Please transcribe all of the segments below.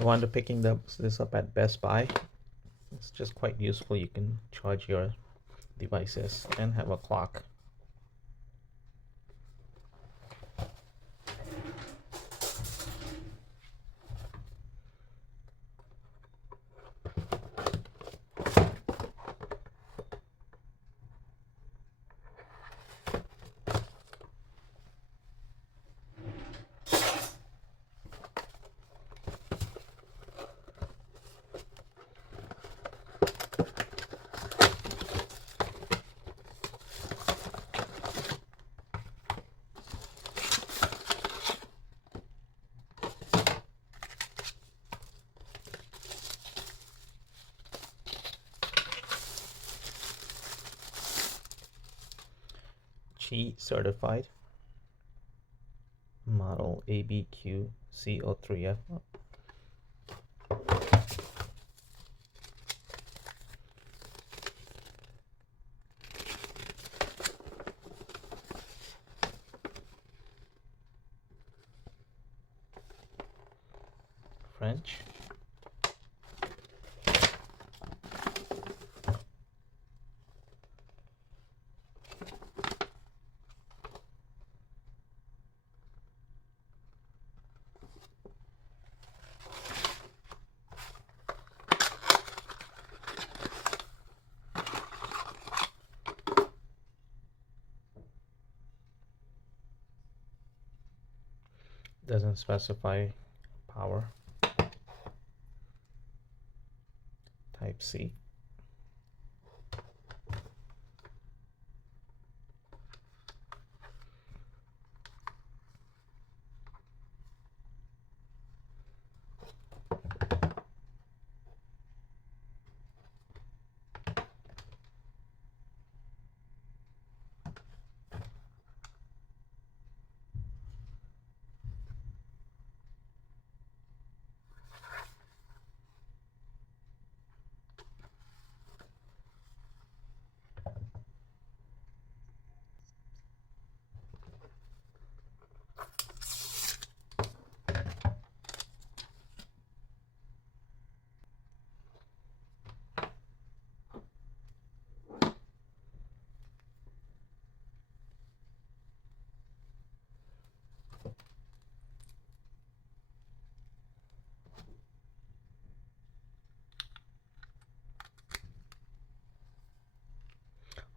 I wound up picking this up at Best Buy. It's just quite useful. You can charge your devices and have a clock. Qi certified, model ABQ-C03F. French. Doesn't specify power. Type C.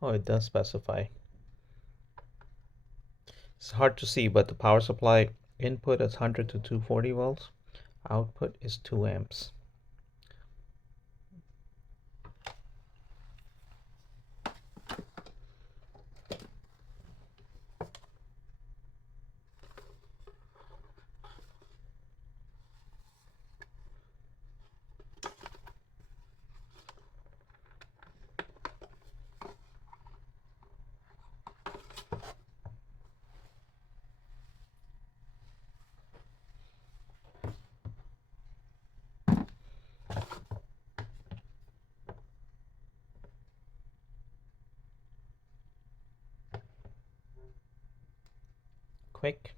Oh, it does specify. It's hard to see, but the power supply input is 100 to 240 volts. Output is 2 amps. Quick